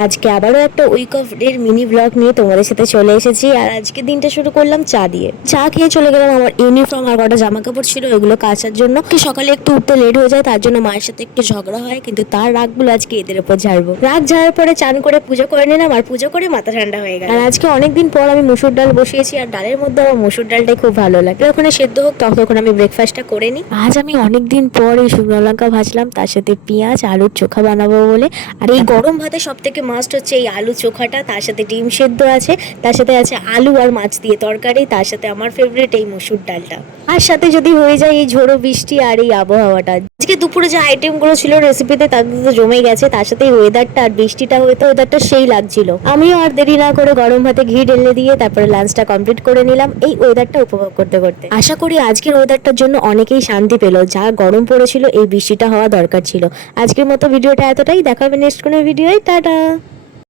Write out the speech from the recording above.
আজকে আবারও একটা উইক অফ ডের মিনি ব্লগ নিয়ে তোমাদের সাথে চলে এসেছি। আর আজকে দিনটা শুরু করলাম চা দিয়ে। চা খেয়ে চলে গেলাম আমার ইউনিফর্ম আর কটা জামা কাপড় ছিল ওইগুলো কাচার জন্য। সকালে একটু উঠতে লেট হয়ে যায়, তার জন্য মায়ের সাথে একটু ঝগড়া হয়, কিন্তু তার রাগগুলো আজকে এদের উপর ঝাড়বো। রাগ ঝাড়ার পরে চান করে পুজো করে নিলাম, আর পুজো করে মাথা ঠান্ডা হয়ে গেল। আর আজকে অনেকদিন পর আমি মুসুর ডাল বসিয়েছি, আর ডালের মধ্যে আমার মুসুর ডালটাই খুব ভালো লাগে। ওখানে সেদ্ধ হোক, তখন আমি ব্রেকফাস্টটা করে নিই। আজ আমি অনেকদিন পর এই শুকনো লঙ্কা ভাজলাম, তার সাথে পেঁয়াজ আলুর চোখা বানাবো বলে। আর এই গরম ভাতে সব থেকে মাস্ট হচ্ছে এই আলু চোখাটা, তার সাথে ডিম সেদ্ধ আছে, তার সাথে আছে আলু আর মাছ দিয়ে তরকারি, তার সাথে আমার ফেভারিট এই মসুর ডালটা। আর সাথে যদি হয়ে যায় এই ঝোড়ো বৃষ্টি আর এই আবহাওয়াটা। আজকে দুপুরে যে আইটেমগুলো ছিল রেসিপিতে তাদের তো জমে গেছে, তার সাথে এই ওয়েদারটা আর বৃষ্টিটা হয়তো ওয়েদারটা সেই লাগছিল। আমিও আর দেরি না করে গরম ভাতে ঘি ঢেলে দিয়ে তারপরে লাঞ্চটা কমপ্লিট করে নিলাম এই ওয়েদারটা উপভোগ করতে করতে। আশা করি আজকের ওয়েদারটার জন্য অনেকেই শান্তি পেল। যা গরম পড়েছিল এই বৃষ্টিটা হওয়া দরকার ছিল। আজকের মতো ভিডিওটা এতটাই, দেখা হবে নেক্সট কোনো ভিডিওয়। টাটা।